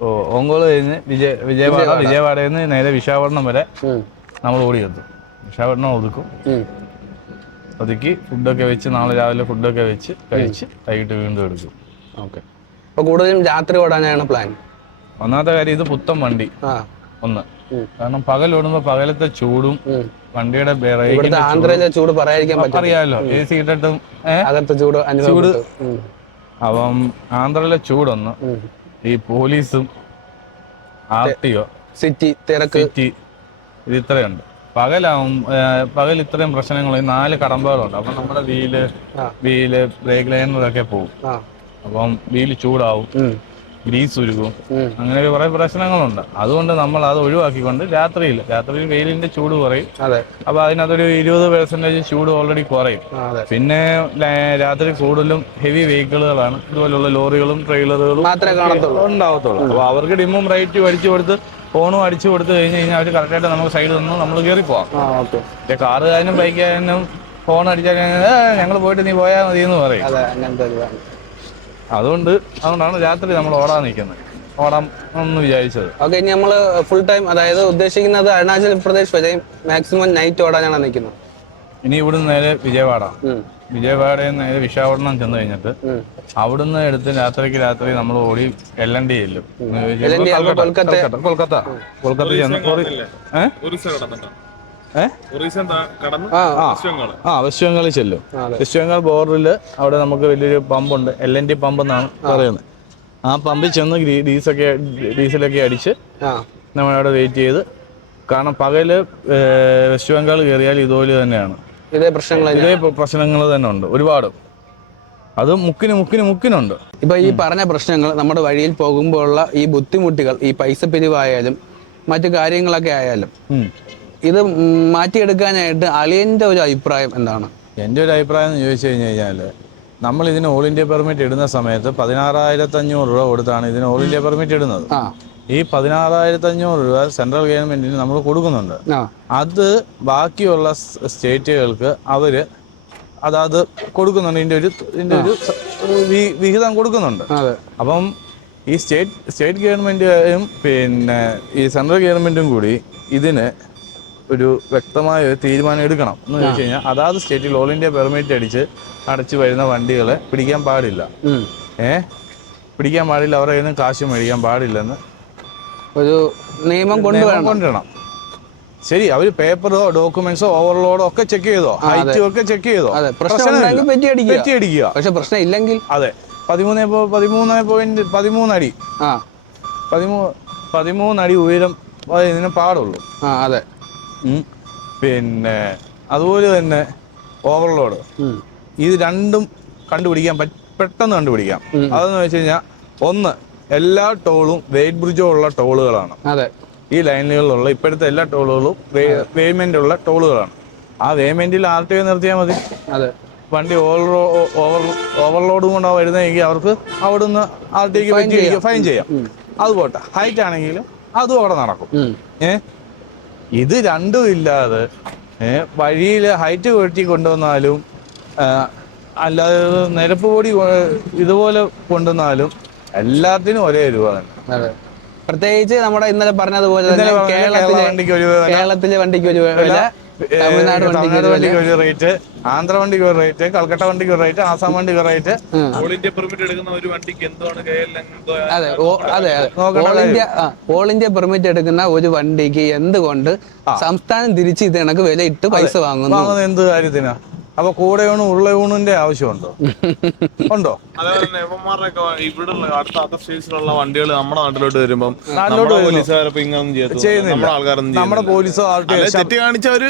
ഓ ഒങ്കോൾ കഴിഞ്ഞ് വിജയ വിജയവാഡ വിജയവാഡയിൽ നിന്ന് നേരെ വിശാഖപട്ടണം വരെ നമ്മൾ ഓടിയെത്തും. വിശാഖപട്ടണം ഒതുക്കും. ഒതുക്കി ഫുഡൊക്കെ വെച്ച് നാളെ രാവിലെ ഫുഡൊക്കെ വെച്ച് കഴിച്ച് വൈകിട്ട് വീണ്ടും എടുക്കും. ഓക്കെ. അപ്പൊ കൂടുതലും രാത്രി ഓടാനാണ് പ്ലാൻ ഒന്നാമത്തെ കാര്യം ഇത് പുത്തൻ വണ്ടി. ഒന്ന്. കാരണം പകൽ ഓടുമ്പോൾ പകലത്തെ ചൂടും വണ്ടിയുടെ ആന്ധ്രയിലെ ചൂട് പറയാതിരിക്കാൻ അറിയാമല്ലോ എ സി ഇട്ടിട്ടും ചൂട് അപ്പം ആന്ധ്രയിലെ ചൂടൊന്ന്. ഈ പോലീസും ആർ ടി ഒ സിറ്റി തിരക്ക്. സിറ്റി ഇത് ഇത്രയുണ്ട് പകലാവും പകൽ ഇത്രയും പ്രശ്നങ്ങൾ ഈ നാല് കടമ്പകളുണ്ട്. അപ്പൊ നമ്മുടെ വീൽ. വീൽ ബ്രേക്ക് ലൈനറൊക്കെ പോകും അപ്പം വീൽ ചൂടാവും. ഗ്രീസ് ഉരുകും. അങ്ങനെ കുറെ പ്രശ്നങ്ങളുണ്ട്. അതുകൊണ്ട് നമ്മൾ അത് ഒഴിവാക്കിക്കൊണ്ട് രാത്രിയിൽ രാത്രിയിൽ വെയിലിന്റെ ചൂട് കുറയും. അപ്പൊ അതിനകത്തൊരു ഇരുപത് പെർസെന്റേജ് ചൂട് ഓൾറെഡി കുറയും. പിന്നെ രാത്രി കൂടുതലും ഹെവി വെഹിക്കിളുകളാണ് ഇതുപോലുള്ള ലോറികളും ട്രെയിലറുകളും ഉണ്ടാവത്തുള്ളൂ. അപ്പോൾ അവർക്ക് ഡിമ്മും റൈറ്റും അടിച്ചു കൊടുത്ത് ഫോണും അടിച്ചു കൊടുത്തു കഴിഞ്ഞ് കഴിഞ്ഞാൽ അവർ കറക്റ്റായിട്ട് നമുക്ക് സൈഡിൽ നിന്ന് നമ്മൾ കയറി പോവാം. പക്ഷേ കാറുകാരനും ബൈക്കുകാരനും ഫോൺ അടിച്ചാൽ ഞങ്ങൾ പോയിട്ട് നീ പോയാൽ മതി എന്ന് പറയും അതെ അങ്ങനത്തെ ഒരു ഇതാണ് അതുകൊണ്ട് അതുകൊണ്ടാണ് രാത്രി നമ്മൾ ഓടാൻ നിൽക്കുന്നത്. ഓടാം എന്ന് വിചാരിച്ചത്. ഓക്കെ ഇനി നമ്മൾ ഫുൾ ടൈം അതായത് ഉദ്ദേശിക്കുന്നത് അരുണാചൽ പ്രദേശ് വരെ മാക്സിമം നൈറ്റ് ഓടാനാണ് നിൽക്കുന്നത്. ഇനി ഇവിടുന്ന് നേരെ വിജയവാഡ. വിജയവാഡ വിജയവാഡയിൽ നിന്ന് നേരെ വിശാഖപട്ടണം ചെന്ന് കഴിഞ്ഞിട്ട് അവിടുന്ന് എടുത്ത് രാത്രിക്ക് രാത്രി നമ്മൾ ഓടി എൽ എൻ ഡി ചെല്ലും. കൊൽക്കത്ത. കൊൽക്കത്ത. ചെന്ന് വെസ്റ്റ് ബംഗാളിൽ ചെല്ലും. വെസ്റ്റ് ബംഗാൾ ബോർഡറിൽ അവിടെ നമുക്ക് വലിയൊരു പമ്പുണ്ട്. എൽ എൻ ഡി പമ്പ് എന്നാണ് പറയുന്നത്. ആ പമ്പിൽ ചെന്ന് ഡീസൊക്കെ ഡീസലൊക്കെ അടിച്ച് ആ. നമ്മളവിടെ വെയിറ്റ് ചെയ്ത്. കാരണം പകൽ വെസ്റ്റ് ബംഗാൾ കയറിയാൽ ഇതുപോലെ തന്നെയാണ്. ഇതേ പ്രശ്നങ്ങൾ ഇതേ പ്രശ്നങ്ങൾ തന്നെ ഉണ്ട് ഒരുപാട്. അത് മുക്കിന് മുക്കിന് മുക്കിനുണ്ട്. ഇപ്പൊ ഈ പറഞ്ഞ പ്രശ്നങ്ങൾ നമ്മുടെ വഴിയിൽ പോകുമ്പോഴുള്ള ഈ ബുദ്ധിമുട്ടുകൾ ഈ പൈസ പിരിവായാലും മറ്റു കാര്യങ്ങളൊക്കെ ആയാലും. ഇത് മാറ്റിയെടുക്കാനായിട്ട് അലിയന്റെ ഒരു അഭിപ്രായം എന്താണ്? എന്റെ ഒരു അഭിപ്രായം എന്ന് ചോദിച്ചു കഴിഞ്ഞ് കഴിഞ്ഞാൽ നമ്മൾ ഇതിന് ഓൾ ഇന്ത്യ പെർമിറ്റ് ഇടുന്ന സമയത്ത് പതിനാറായിരത്തി അഞ്ഞൂറ് രൂപ കൊടുത്താണ് ഇതിന് ഓൾ ഇന്ത്യ പെർമിറ്റ് ഇടുന്നത്. ഈ പതിനാറായിരത്തി അഞ്ഞൂറ് രൂപ സെൻട്രൽ ഗവൺമെന്റിന് നമ്മൾ കൊടുക്കുന്നുണ്ട്. അത് ബാക്കിയുള്ള സ്റ്റേറ്റുകൾക്ക് അവർ അതാത് കൊടുക്കുന്നുണ്ട്. ഇതിന്റെ ഒരു ഇതിന്റെ ഒരു വിഹിതം കൊടുക്കുന്നുണ്ട്. അപ്പം ഈ സ്റ്റേറ്റ് സ്റ്റേറ്റ് ഗവൺമെന്റും പിന്നെ ഈ സെൻട്രൽ ഗവൺമെന്റും കൂടി ഇതിന് ഒരു വ്യക്തമായ ഒരു തീരുമാനം എടുക്കണം എന്ന് ചോദിച്ചു കഴിഞ്ഞാൽ അതാത് സ്റ്റേറ്റിൽ ഓൾ ഇന്ത്യ പെർമിറ്റ് അടിച്ച് അടച്ചു വരുന്ന വണ്ടികളെ പിടിക്കാൻ പാടില്ല. ഏ? പിടിക്കാൻ പാടില്ല അവരുടെ കയ്യിൽ നിന്ന് കാശ് മേടിക്കാൻ പാടില്ലെന്ന് ഒരു നിയമം കൊണ്ടുവരണം. കൊണ്ടുവരണം. ശരി അവർ പേപ്പറോ ഡോക്യുമെന്റ്സോ ഓവർലോഡോ ഒക്കെ ചെക്ക് ചെയ്തോ? ഹൈറ്റും ഒക്കെ ചെക്ക് ചെയ്തോ. പെറ്റി അടിക്കുക പക്ഷെ പ്രശ്നം ഇല്ലെങ്കിൽ? അതെ. പതിമൂന്ന് പതിമൂന്ന് പോയിന്റ് പതിമൂന്നടി പതിമൂന്ന് പതിമൂ പതിമൂന്നടി ഉയരം ഇതിന് പാടുള്ളൂ. അതെ. പിന്നെ അതുപോലെ തന്നെ ഓവർലോഡ്. ഇത് രണ്ടും കണ്ടുപിടിക്കാൻ പെട്ടെന്ന് കണ്ടുപിടിക്കാം. അതെന്ന് വെച്ച് കഴിഞ്ഞാൽ ഒന്ന് എല്ലാ ടോളും വെയിറ്റ് ബ്രിഡ്ജോ ഉള്ള ടോളുകളാണ് അതെ. ഈ ലൈനുകളിലുള്ള ഇപ്പോഴത്തെ എല്ലാ ടോളുകളും പേയ്മെന്റ് ഉള്ള ടോളുകളാണ് ആ പേയ്മെന്റിൽ ആർ ടി ഒ നിർത്തിയാൽ മതി. അതെ. വണ്ടി ഓവർ ഓവർ ഓവർലോഡും കൊണ്ടാണ് വരുന്നതെങ്കിൽ അവർക്ക് അവിടുന്ന് ആർ ടിക്ക് പറ്റി ഫൈൻ ചെയ്യാം. അത് പോട്ടെ. ഹൈറ്റ് ആണെങ്കിലും അതും അവിടെ നടക്കും. ഉം. ഇത് രണ്ടും ഇല്ലാതെ വഴിയിൽ ഹൈറ്റ് കെട്ടി കൊണ്ടുവന്നാലും അല്ലാതെ നിരപ്പ് പൊടി ഇതുപോലെ കൊണ്ടുവന്നാലും എല്ലാത്തിനും ഒരേ രൂപ തന്നെ. പ്രത്യേകിച്ച് നമ്മുടെ ഇന്നലെ പറഞ്ഞതുപോലെ കേരളത്തിലെ വണ്ടിക്ക് ഒരു കേരളത്തിലെ വണ്ടിക്ക് ഒരു വില തമിഴ്നാട് വണ്ടിക്ക് ഒരു റേറ്റ് ആന്ധ്ര വണ്ടിക്ക് ഒരു റേറ്റ് കൽക്കട്ട വണ്ടിക്ക് ഒരു റേറ്റ് ആസാം വണ്ടിക്ക് ഒരു റേറ്റ്. ഓൾ ഇന്ത്യ പെർമിറ്റ് എടുക്കുന്ന ഒരു വണ്ടിക്ക് എന്താണ് അതെ അതെ all India all India permit എടുക്കുന്ന ഒരു വണ്ടിക്ക് എന്തുകൊണ്ട് സംസ്ഥാനം തിരിച്ച് ഇത് കണക്ക് വില ഇട്ട് പൈസ വാങ്ങുന്നു? എന്ത് കാര്യത്തിനാ? അപ്പൊ കൂടെ ഊണ് ഉള്ള ഊണിന്റെ ആവശ്യമുണ്ടോ? ഉണ്ടോ? വണ്ടികൾ നമ്മുടെ നാട്ടിലോട്ട് വരുമ്പോൾ നമ്മുടെ പോലീസോ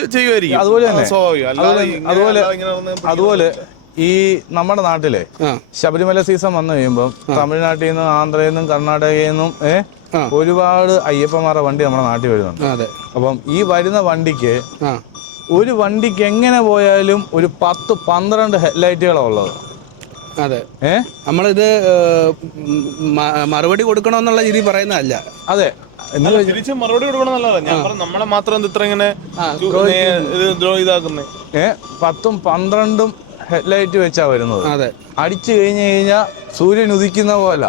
ചെയ്യുമായിരിക്കും അതുപോലെ തന്നെ. അതുപോലെ- അതുപോലെ- ഈ നമ്മുടെ നാട്ടിലെ ശബരിമല സീസൺ വന്നു കഴിയുമ്പോൾ തമിഴ്നാട്ടിൽ നിന്നും ആന്ധ്രയിൽ നിന്നും കർണാടകയിൽ നിന്നും ഏഹ് ഒരുപാട് അയ്യപ്പന്മാരുടെ വണ്ടി നമ്മുടെ നാട്ടിൽ വരുന്നുണ്ട്. അതെ. അപ്പം ഈ വരുന്ന വണ്ടിക്ക് ഒരു വണ്ടിക്ക് എങ്ങനെ പോയാലും ഒരു പത്ത് പന്ത്രണ്ട് ഹെഡ്ലൈറ്റുകളാണ് ഉള്ളത്. അതെ. ഏ? നമ്മളിത് മറുപടി കൊടുക്കണമെന്നുള്ള രീതി പറയുന്നതല്ല. അതെ. തിരിച്ച് മറുപടി കൊടുക്കണം ഞാൻ നമ്മളെ മാത്രം ഇത്ര ഇങ്ങനെ ഏ? പത്തും പന്ത്രണ്ടും ഹെഡ്ലൈറ്റ് വെച്ചാ വരുന്നത്. അതെ. അടിച്ചു കഴിഞ്ഞു കഴിഞ്ഞാ സൂര്യൻ ഉദിക്കുന്ന പോലെ.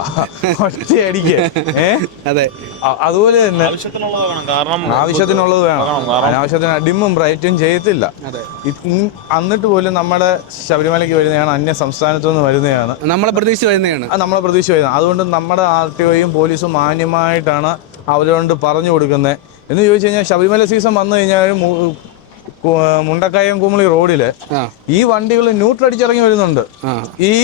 ഒറ്റ അടിക്ക് ഏ? അതെ. അതുപോലെ തന്നെ ആവശ്യത്തിനുള്ളത് വേണം. അനാവശ്യത്തിന് അടിമും ബ്രൈറ്റും ചെയ്യത്തില്ല. എന്നിട്ട് പോലും നമ്മുടെ ശബരിമലയ്ക്ക് വരുന്നതാണ് അന്യ സംസ്ഥാനത്തു നിന്ന് വരുന്നതാണ്. നമ്മളെ പ്രതീക്ഷ വരുന്നതാണ്. നമ്മളെ പ്രതീക്ഷ വരുന്നത് അതുകൊണ്ട് നമ്മുടെ ആർ ടി ഒയും പോലീസും മാന്യമായിട്ടാണ് അവരോട് പറഞ്ഞു കൊടുക്കുന്നത്. എന്ന് ചോദിച്ചു കഴിഞ്ഞാൽ ശബരിമല സീസൺ വന്നു കഴിഞ്ഞാൽ മുണ്ടക്കയം കുമളി റോഡിൽ ഈ വണ്ടികൾ ന്യൂട്രൽ അടിച്ചിറങ്ങി വരുന്നുണ്ട് ഈ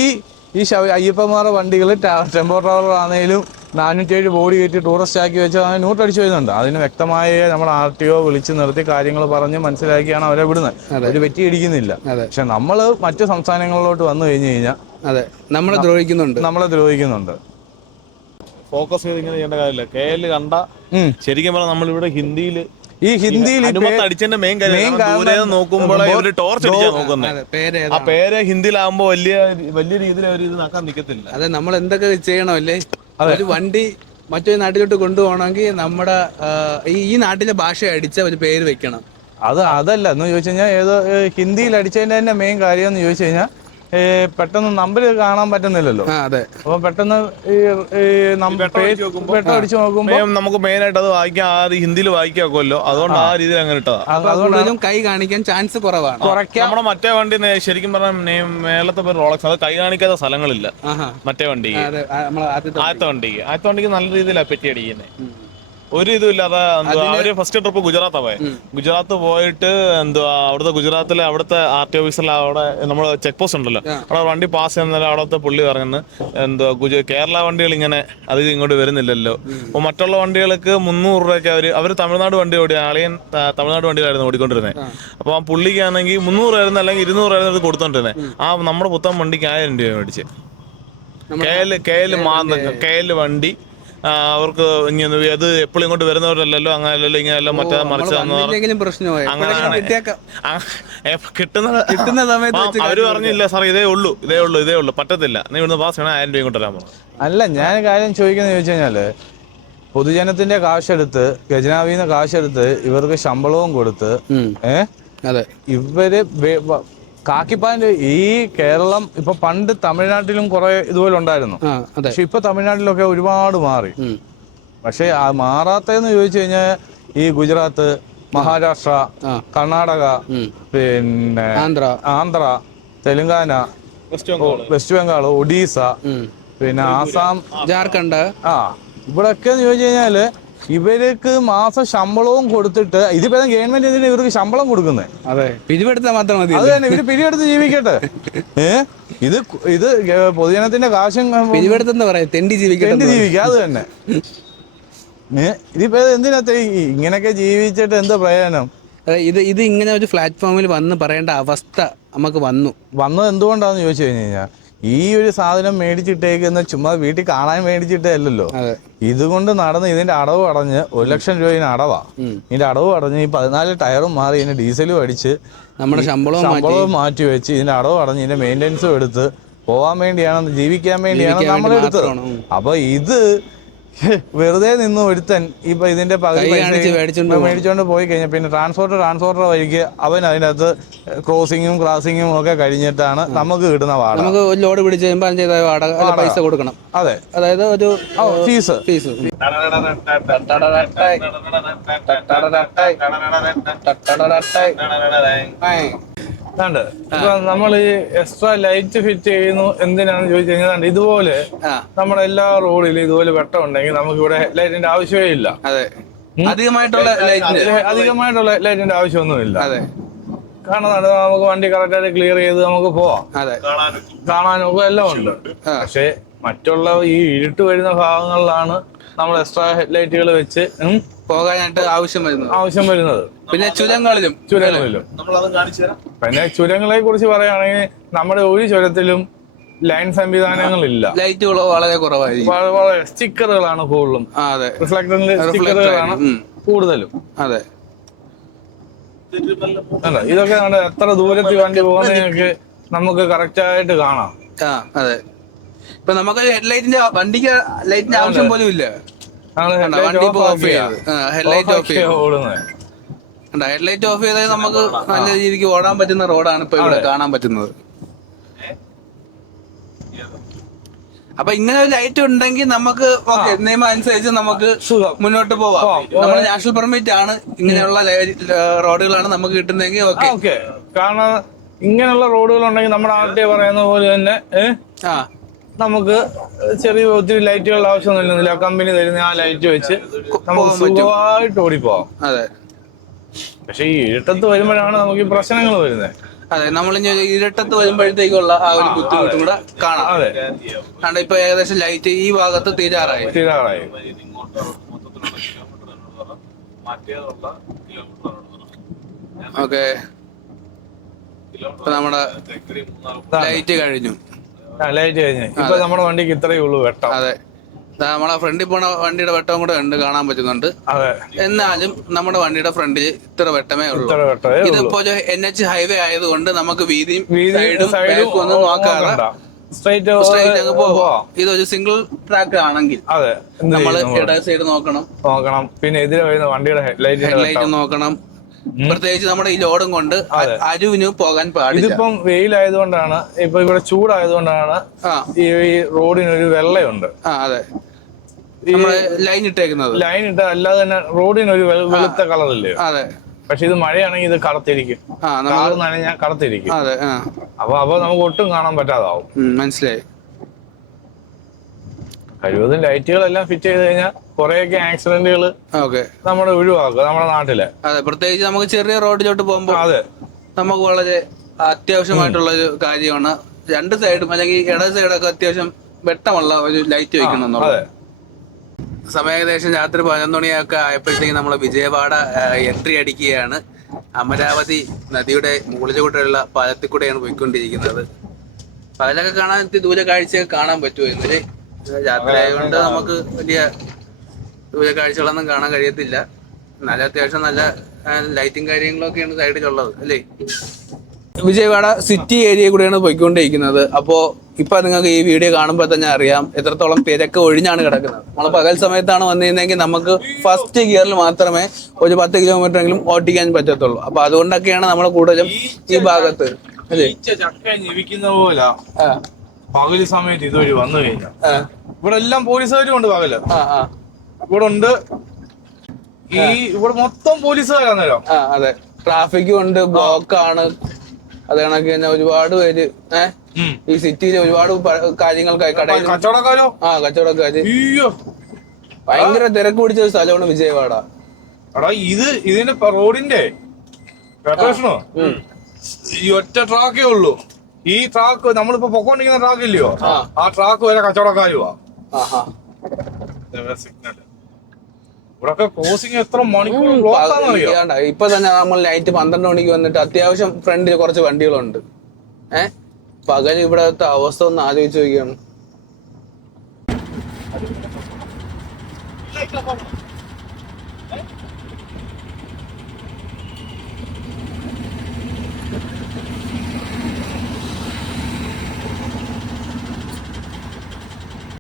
ഈ അയ്യപ്പന്മാരുടെ വണ്ടികൾ ടെമ്പോ ട്രാവലർ ആണെങ്കിലും നാനൂറ്റേഴ് ബോഡി കയറ്റി ടൂറിസ്റ്റ് ആക്കി വെച്ച് അങ്ങനെ ന്യൂട്രൽ അടിച്ച് വരുന്നുണ്ട്. അതിന് വ്യക്തമായ നമ്മൾ ആർ ടി ഒ വിളിച്ച് നിർത്തി കാര്യങ്ങൾ പറഞ്ഞ് മനസ്സിലാക്കിയാണ് അവരെ വിടുന്നത്. ഒരു വെറ്റി അടിക്കുന്നില്ല പക്ഷെ നമ്മൾ മറ്റ് സംസ്ഥാനങ്ങളിലോട്ട് വന്നു കഴിഞ്ഞു കഴിഞ്ഞാൽ അതെ. നമ്മളെ ദ്രോഹിക്കുന്നുണ്ട്. നമ്മളെ ദ്രോഹിക്കുന്നുണ്ട്. ഫോക്കസ് ചെയ്ത് ഇങ്ങനെ ചെയ്യേണ്ട കാര്യമില്ല. കെ എൽ കണ്ട. ശരിക്കും പറഞ്ഞാൽ നമ്മളിവിടെ ഹിന്ദിയിൽ ഈ ഹിന്ദിയിൽ അടിച്ചതിന്റെ മെയിൻ കാര്യം ഇവർ ടോർച്ച് അടിച്ചാ നോക്കുന്നത് ആ? പേര് ഹിന്ദിയിലാകുമ്പോ വലിയ വലിയ രീതിയിൽ അവർ ഇത് നോക്കാൻ നിക്കത്തില്ല. അതെ നമ്മൾ എന്തൊക്കെ ചെയ്യണമല്ലേ ഒരു വണ്ടി മറ്റൊരു നാട്ടിലോട്ട് കൊണ്ടുപോകണമെങ്കിൽ നമ്മുടെ ഈ ഈ നാട്ടിലെ ഭാഷ അടിച്ച ഒരു പേര് വെക്കണം. അത് അതല്ല. എന്ന് ചോദിച്ചു കഴിഞ്ഞാൽ ഏതോ ഹിന്ദിയിൽ അടിച്ചതിന്റെ തന്നെ മെയിൻ കാര്യം എന്ന് ചോദിച്ചു കഴിഞ്ഞാൽ പെട്ടെന്ന് നമ്പർ കാണാൻ പറ്റുന്നില്ലല്ലോ. അതെ. അപ്പൊ പെട്ടെന്ന് അടിച്ചു നോക്കുമ്പോ നമുക്ക് മെയിൻ ആയിട്ട് അത് വായിക്കാൻ ആ ഹിന്ദിയിൽ വായിക്കാക്കുമല്ലോ അതുകൊണ്ട് ആ രീതിയിൽ അങ്ങനെ ഇട്ടതാ. അത് അപ്പൊ കൂടുതലും കൈ കാണിക്കാൻ ചാൻസ് കുറവാണ്. നമ്മുടെ മറ്റേ വണ്ടി ശരിക്കും പറഞ്ഞാൽ മേലത്തെ പേര് റോളക്സ്. അത് കൈ കാണിക്കാത്ത സ്ഥലങ്ങളില്ല. മറ്റേ വണ്ടി ആദ്യത്തെ വണ്ടിക്ക്. ആദ്യത്തെ വണ്ടിക്ക് നല്ല രീതിയിലാണ് പെറ്റി അടിക്കുന്നത് ഒരു ഇതും ഇല്ലാതെ എന്തുവാ അവർ ഫസ്റ്റ് ട്രിപ്പ് ഗുജറാത്താ പോയെ. ഗുജറാത്ത് പോയിട്ട് എന്തുവാ അവിടുത്തെ ഗുജറാത്തിലെ അവിടുത്തെ ആർ ടി ഓഫീസിൽ അവിടെ നമ്മൾ ചെക്ക് പോസ്റ്റ് ഉണ്ടല്ലോ. അവിടെ വണ്ടി പാസ് ചെയ്യുന്നതിൽ അവിടുത്തെ പുള്ളി പറഞ്ഞു എന്തുവാ ഗുജ കേരള വണ്ടികൾ ഇങ്ങനെ അത് ഇങ്ങോട്ട് വരുന്നില്ലല്ലോ. അപ്പൊ മറ്റുള്ള വണ്ടികൾക്ക് മുന്നൂറ് രൂപയ്ക്ക് അവർ അവർ തമിഴ്നാട് വണ്ടി ഓടി ആളിയൻ തമിഴ്നാട് വണ്ടിയിലായിരുന്നു ഓടിക്കൊണ്ടിരുന്നത് അപ്പൊ ആ പുള്ളിക്കാണെങ്കിൽ മുന്നൂറ് ആയിരുന്നു അല്ലെങ്കിൽ ഇരുന്നൂറ് ആയിരുന്നു അത് കൊടുത്തോണ്ടിരുന്നത് ആ നമ്മുടെ പുത്തൻ വണ്ടിക്ക് ആയിരം രൂപ മേടിച്ച്. K L K L K L വണ്ടി അവർക്ക് ഇങ്ങനെ അത് എപ്പോഴും ഇങ്ങോട്ട് വരുന്നവരല്ലല്ലോ അങ്ങനെയല്ലല്ലോ ഇങ്ങനെയല്ലോ മറ്റേ മറിച്ച് പ്രശ്നമായി. കിട്ടുന്ന കിട്ടുന്ന സമയത്ത് അവർ പറഞ്ഞില്ല സാർ ഇതേ ഉള്ളൂ ഇതേ ഉള്ളൂ ഇതേ ഉള്ളൂ പറ്റത്തില്ല. നീ ഇവിടുന്ന് പാസ് ചെയ്യണം ആയിരം രൂപ ഇങ്ങോട്ട് തരാൻ പറഞ്ഞു. അല്ല ഞാൻ കാര്യം ചോദിക്കുന്നത് ചോദിച്ചു കഴിഞ്ഞാൽ പൊതുജനത്തിന്റെ കാശെടുത്ത് ഖജനാവിന്ന് കാശെടുത്ത് ഇവർക്ക് ശമ്പളവും കൊടുത്ത് ഏഹ് ഇവർ കാക്കിപ്പാന്റെ ഈ കേരളം ഇപ്പൊ പണ്ട് തമിഴ്നാട്ടിലും കുറെ ഇതുപോലെ ഉണ്ടായിരുന്നു. പക്ഷെ ഇപ്പൊ തമിഴ്നാട്ടിലൊക്കെ ഒരുപാട് മാറി. പക്ഷെ ആ മാറാത്തതെന്ന് ചോദിച്ചു കഴിഞ്ഞാൽ ഈ ഗുജറാത്ത് മഹാരാഷ്ട്ര കർണാടക പിന്നെ ആന്ധ്ര. ആന്ധ്ര തെലുങ്കാന വെസ്റ്റ് ബംഗാൾ ഒഡീസ പിന്നെ ആസാം. ജാർഖണ്ഡ്. ആ ഇവിടൊക്കെ എന്ന് ചോദിച്ചു കഴിഞ്ഞാൽ ഇവർക്ക് മാസം ശമ്പളവും കൊടുത്തിട്ട് ഇതിപ്പോ ഗവൺമെന്റ് എന്തിനാ ഇവർക്ക് ശമ്പളം കൊടുക്കുന്നേ? അതെ. പിരിവെടുത്താൽ മാത്രം മതി. അത് തന്നെ ഇവർ പിരിയെടുത്ത് ജീവിക്കട്ടെ. ഏ? ഇത് ഇത് പൊതുജനത്തിന്റെ കാശും പിരിവെടുത്തെന്ന് പറയാം. തെണ്ടി ജീവിക്കട്ടെ തെണ്ടി ജീവിക്കുക അത് തന്നെ. ഇതിപ്പോ ഇത് എന്തിനാ ഇങ്ങനൊക്കെ ജീവിച്ചിട്ട് എന്താ പ്രയോജനം? ഇത് ഇത് ഇങ്ങനെ ഒരു പ്ലാറ്റ്ഫോമിൽ വന്ന് പറയേണ്ട അവസ്ഥ നമുക്ക് വന്നു. വന്നത് എന്തുകൊണ്ടാന്ന് ചോദിച്ചു കഴിഞ്ഞു കഴിഞ്ഞാൽ ഈ ഒരു സാധനം മേടിച്ചിട്ടേക്കുന്ന ചുമ്മാ വീട്ടിൽ കാണാൻ മേടിച്ചിട്ടേ അല്ലല്ലോ. ഇതുകൊണ്ട് നടന്ന് ഇതിന്റെ അടവ് അടഞ്ഞ് ഒരു ലക്ഷം രൂപ ഇതിന് അടവാ ഇതിന്റെ അടവ് അടഞ്ഞ് ഈ പതിനാല് ടയറും മാറി ഇതിന് ഡീസലും അടിച്ച് നമ്മുടെ ശമ്പളവും മാറ്റി. ശമ്പളവും മാറ്റി വെച്ച് ഇതിന്റെ അടവ് അടഞ്ഞ് ഇതിന്റെ മെയിന്റെനൻസും എടുത്ത് പോവാൻ വേണ്ടിയാണ് ജീവിക്കാൻ വേണ്ടിയാണ് നമ്മൾ എടുത്തത് അപ്പൊ ഇത് വെറുതെ നിന്ന് ഒരുത്തൻ ഇപ്പൊ ഇതിന്റെ പകുതി മേടിച്ചോണ്ട് പോയി കഴിഞ്ഞാൽ പിന്നെ ട്രാൻസ്പോർട്ടർ ട്രാൻസ്പോർട്ടർ വഴിക്ക് അവൻ അതിനകത്ത് ക്രോസിങ്ങും ക്രാസിങ്ങും ഒക്കെ കഴിഞ്ഞിട്ടാണ് നമുക്ക് കിട്ടുന്ന വാടക. നമുക്ക് ഒരു ലോഡ് പിടിച്ച് കഴിയുമ്പോൾ വാടക പൈസ കൊടുക്കണം. അതെ. അതായത് ഒരു ഫീസ്. ഫീസ്. ഉണ്ട് ഇപ്പൊ നമ്മൾ ഈ എക്സ്ട്രാ ലൈറ്റ് ഫിറ്റ് ചെയ്യുന്നു എന്തിനാണെന്ന് ചോദിച്ചു കഴിഞ്ഞാൽ ഇതുപോലെ നമ്മുടെ എല്ലാ റോഡിലും ഇതുപോലെ വെട്ടം ഉണ്ടെങ്കിൽ നമുക്ക് ഇവിടെ ലൈറ്റിന്റെ ആവശ്യമേ ഇല്ല. അതെ. അധികമായിട്ടുള്ള അധികമായിട്ടുള്ള ലൈറ്റിന്റെ ആവശ്യമൊന്നുമില്ല. അതെ. കാണുന്നുണ്ട് നമുക്ക് വണ്ടി കറക്റ്റായിട്ട് ക്ലിയർ ചെയ്ത് നമുക്ക് പോവാം. കാണാനും ഒക്കെ എല്ലാം ഉണ്ട്. പക്ഷെ മറ്റുള്ള ഈ ഇരുട്ട് വരുന്ന ഭാഗങ്ങളിലാണ് നമ്മൾ എക്സ്ട്രാ ഹെഡ്ലൈറ്റുകൾ വെച്ച് പോകാനായിട്ട് ആവശ്യം വരുന്നത്. ആവശ്യം വരുന്നത്. പിന്നെ ചുരങ്ങളിലും. ചുരങ്ങളിലും. പിന്നെ ചുരങ്ങളെ കുറിച്ച് പറയുകയാണെങ്കിൽ നമ്മുടെ ഒരു ചുരത്തിലും ലൈൻ സംവിധാനങ്ങളില്ല. ലൈറ്റുകൾ വളരെ കുറവായിരിക്കും. സ്റ്റിക്കറുകളാണ് കൂടുതലും. അതെ. സ്റ്റിക്കറുകളാണ് കൂടുതലും. അതെ. അല്ല ഇതൊക്കെ നമ്മുടെ എത്ര ദൂരത്തിൽ വണ്ടി പോകുന്നതൊക്കെ നമുക്ക് കറക്റ്റ് ആയിട്ട് കാണാം. ആ അതെ. ഇപ്പൊ നമുക്ക് ഹെഡ്ലൈറ്റിന്റെ വണ്ടിക്ക് ലൈറ്റിന്റെ ആവശ്യം പോലും ഇല്ല. വണ്ടി ഓഫ്. ചെയ്ത്. ഹെഡ്ലൈറ്റ് ഓഫ് ചെയ്ത്. ഹെഡ്ലൈറ്റ് ഓഫ് ചെയ്താൽ നമുക്ക് നല്ല രീതിക്ക് ഓടാൻ പറ്റുന്ന റോഡാണ് ഇപ്പൊ ഇവിടെ കാണാൻ പറ്റുന്നത്. അപ്പൊ ഇങ്ങനെ ഒരു ലൈറ്റ് ഉണ്ടെങ്കിൽ നമുക്ക് ഓക്കെ നിയമം അനുസരിച്ച് നമുക്ക് മുന്നോട്ട് പോവാം. നമ്മുടെ നാഷണൽ പെർമിറ്റ് ആണ് ഇങ്ങനെയുള്ള റോഡുകളാണ് നമുക്ക് കിട്ടുന്നതെങ്കിൽ ഓക്കെ കാരണം ഇങ്ങനെയുള്ള റോഡുകൾ ഉണ്ടെങ്കിൽ നമ്മുടെ ആദ്യം പറയുന്ന പോലെ തന്നെ ആ. നമുക്ക് ചെറിയ ഒത്തിരി ലൈറ്റുകളുടെ ആവശ്യമൊന്നുമില്ല. കമ്പനി തരുന്ന ആ ലൈറ്റ് വെച്ച് നമുക്ക്. സുഖമായിട്ട് ഓടിപ്പോവാം. അതെ. പക്ഷെ ഈ ഇരുട്ടത്ത് വരുമ്പോഴാണ് നമുക്ക് ഈ പ്രശ്നങ്ങൾ വരുന്നത് അതെ നമ്മൾ ഇരട്ടത്ത് വരുമ്പോഴത്തേക്കുള്ള ആ ഒരു ബുദ്ധിമുട്ടും കൂടെ കാണാം. അതെ. കാരണം ഇപ്പൊ ഏകദേശം ലൈറ്റ് ഈ ഭാഗത്ത് തീരാറായി. തീരാറായി. ഓക്കെ. നമ്മുടെ ലൈറ്റ് കഴിഞ്ഞു. ലൈറ്റ് കഴിഞ്ഞ്. ഇപ്പൊ നമ്മുടെ വണ്ടിക്ക് ഇത്രയേ ഉള്ളൂ വെട്ടം. അതെ. നമ്മളെ ഫ്രണ്ടിൽ പോണ വണ്ടിയുടെ വെട്ടം കൂടെ ഉണ്ട് കാണാൻ പറ്റുന്നുണ്ട്. അതെ. എന്നാലും നമ്മുടെ വണ്ടിയുടെ ഫ്രണ്ടിൽ ഇത്ര വെട്ടമേ ഉള്ളൂ. ഇതിപ്പോ എൻ എച്ച് ഹൈവേ ആയതുകൊണ്ട് നമുക്ക് വീതിയും വീതി സൈഡും ഒന്നും നോക്കാതെ സ്ട്രൈറ്റ് സ്ട്രൈറ്റ് അങ്ങ് പോവാം. ഇതൊരു സിംഗിൾ ട്രാക്ക് ആണെങ്കിൽ അതെ. നമ്മൾ? ഇട സൈഡ് നോക്കണം. നോക്കണം. പിന്നെ എതിരെ വരുന്ന വണ്ടിയുടെ ഹെഡ്ലൈറ്റിന്റെ ഹെഡ്ലൈറ്റ് നോക്കണം. പ്രത്യേകിച്ച് നമ്മുടെ ഈ ലോഡും കൊണ്ട് അരുവിന് പോകാൻ പാടില്ല. ഇതിപ്പം വെയിലായതുകൊണ്ടാണ് ഇപ്പൊ ഇവിടെ ചൂടായതുകൊണ്ടാണ് ഈ റോഡിന് റോഡിനൊരു വെള്ളയുണ്ട്. അതെ. ലൈൻ ഇട്ടേക്കുന്നത്. ലൈൻ ഇട്ട അല്ലാതെ തന്നെ റോഡിന് ഒരു വെളുത്ത കളറില്ലേ? അതെ. പക്ഷെ ഇത് മഴയാണെങ്കിൽ ഇത് നമ്മ കാറ് നനഞ്ഞാൽ കറുത്തിരിക്കും അതെ അപ്പൊ അപ്പൊ നമുക്ക് ഒട്ടും കാണാൻ പറ്റാതാവും. മനസ്സിലായി. കഴിവതും ലൈറ്റുകളെല്ലാം ഫിറ്റ് ചെയ്ത് കഴിഞ്ഞാൽ കുറെയൊക്കെ ആക്സിഡന്റുകൾ നമ്മുടെ ഒഴിവാക്കുക നമ്മുടെ നാട്ടിലെ. അതെ പ്രത്യേകിച്ച് നമുക്ക് ചെറിയ റോഡിലോട്ട് പോകുമ്പോൾ അതെ. നമുക്ക് വളരെ അത്യാവശ്യമായിട്ടുള്ള ഒരു കാര്യമാണ്. രണ്ട് സൈഡും അല്ലെങ്കിൽ ഇട സൈഡൊക്കെ അത്യാവശ്യം വെട്ടമുള്ള ഒരു ലൈറ്റ് വെക്കണം എന്നുള്ളത്. അതെ. സമയം ഏകദേശം രാത്രി പതിനൊന്ന് മണിയൊക്കെ ആയപ്പോഴത്തേക്ക് നമ്മൾ വിജയവാഡ എൻട്രി അടിക്കുകയാണ്. അമരാവതി നദിയുടെ മുകളിലൂടെയുള്ള പാലത്തിൽ കൂടെയാണ് പോയിക്കൊണ്ടിരിക്കുന്നത്. പാലൊക്കെ കാണാൻ ദൂര ദൂരെ കാഴ്ചയൊക്കെ കാണാൻ പറ്റുമോ ഇന്നലെ രാത്രി ആയതുകൊണ്ട് നമുക്ക് വലിയ ദൂരെ കാഴ്ചകളൊന്നും കാണാൻ കഴിയത്തില്ല. നല്ല അത്യാവശ്യം നല്ല ലൈറ്റും കാര്യങ്ങളൊക്കെയാണ് സൈഡിലുള്ളത് അല്ലേ? വിജയവാഡ സിറ്റി ഏരിയ കൂടെയാണ് പോയിക്കൊണ്ടിരിക്കുന്നത്. അപ്പോ ഇപ്പൊ നിങ്ങൾക്ക് ഈ വീഡിയോ കാണുമ്പോൾ തന്നെ അറിയാം എത്രത്തോളം തിരക്ക് ഒഴിഞ്ഞാണ് കിടക്കുന്നത്. നമ്മൾ പകൽ സമയത്താണ് വന്നിരുന്നെങ്കിൽ നമുക്ക് ഫസ്റ്റ് ഗിയറിൽ മാത്രമേ ഒരു പത്ത് കിലോമീറ്റർ എങ്കിലും ഓട്ടിക്കാൻ പറ്റത്തുള്ളൂ. അപ്പൊ അതുകൊണ്ടൊക്കെയാണ് നമ്മൾ കൂടുതലും ഈ ഭാഗത്ത് അല്ലേ? പോലെ. പകൽ സമയത്ത് ഇതുവഴി വന്നു കഴിഞ്ഞാൽ ആ. ഇവിടെ എല്ലാം പോലീസുകാരും ഉണ്ട് പകൽ. ഇവിടെ ഉണ്ട് ഈ ഇവിടെ മൊത്തം പോലീസുകാരാന്നല്ലോ. ആ അതെ. ട്രാഫിക്കും ഉണ്ട് ബ്ലോക്കാണ്. അത് കണക്ക് തന്നെ ഒരുപാട് പേര് ഏഹ് ഈ സിറ്റിയിൽ ഒരുപാട് കാര്യങ്ങൾക്കായി കടയിൽ കച്ചവടക്കാരോ? ആ കച്ചവടക്കാര്. ഭയങ്കര തിരക്ക് പിടിച്ച ഒരു സ്ഥലമാണ് വിജയവാഡ. എടാ ഇത് ഇതിന്റെ റോഡിന്റെ ഈ ഒറ്റ ട്രാക്കേ ഉള്ളൂ. ഈ ട്രാക്ക് നമ്മളിപ്പോ പൊക്കോണ്ടിരിക്കുന്ന ട്രാക്ക് ഇല്ലയോ ആ. ട്രാക്ക് വരെ കച്ചവടക്കാരുവാ. ആഹാ. സിഗ്നൽ ഇവിടൊക്കെ ക്രോസിംഗ് എത്ര മണിക്കൂർ ഇപ്പൊ തന്നെ നമ്മൾ നൈറ്റ് പന്ത്രണ്ട് മണിക്ക് വന്നിട്ട് അത്യാവശ്യം ഫ്രണ്ടിൽ കുറച്ച് വണ്ടികളുണ്ട്. ഏഹ് പകൽ ഇവിടത്തെ അവസ്ഥ ഒന്ന് ആലോചിച്ച് നോക്കിയാണ്.